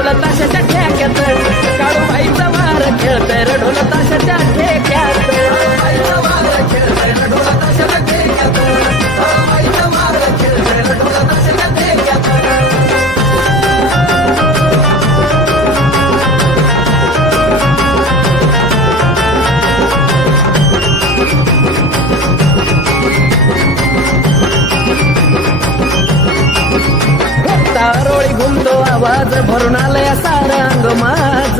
ढोल ताशाच्या ठेक्यात. काळूबाईचा वार खेळतय ढोल ताशाच्या ठेक्यात. आवाज भरून आलंय सारं अंग माझ.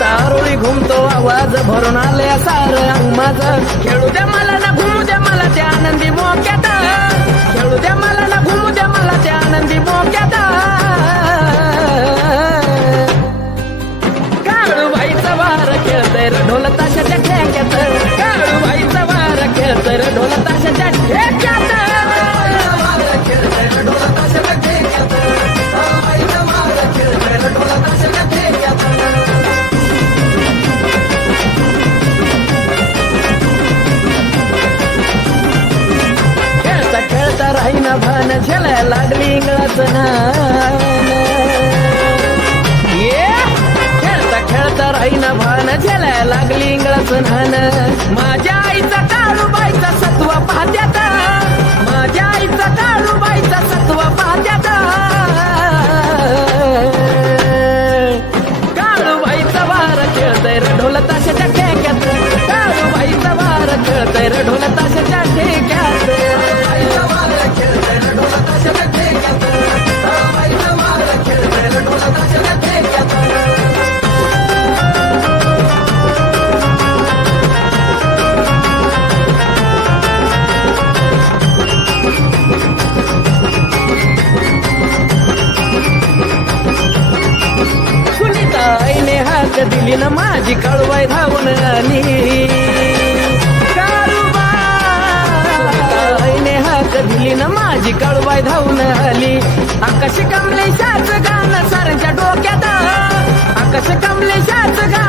चारोळी घुमतो आवाज भरून आलंय सारं अंग माझ. खेळू द्या मला ना घुमू द्या मला त्या आनंदी मोक्यात. खेळू द्या मला ना घुमू द्या मला त्या आनंदी मोक्यात. काळूबाईचा वार खेळतय ढोल ताशाच्या ठेक्यात. काळूबाईचा वार खेळतय ढोल ताशाच्या ठेक्यात. राहीना लागली इंगळाच ये! खेळता खेळता राहीना भान झेलाय लागली इंगळाच नान माझ्या आईचा काळूबाईचा सत्व पाहत्यात. माझ्या आईचा काळूबाईचा सत्व पाहत्यात. काळूबाईचा वार खेळतय रे ढोल ताशाच्या ठेक्यात काळूबाईचा वार खेळतय रढोल सुनीताईने दिली ना माझी कळवाय धावून आली हात दिली ना माझी कळवाय धावून आली आकाश कमले शाच गाणं साऱ्यांच्या डोक्यात. आकाश कमले शाच गाणं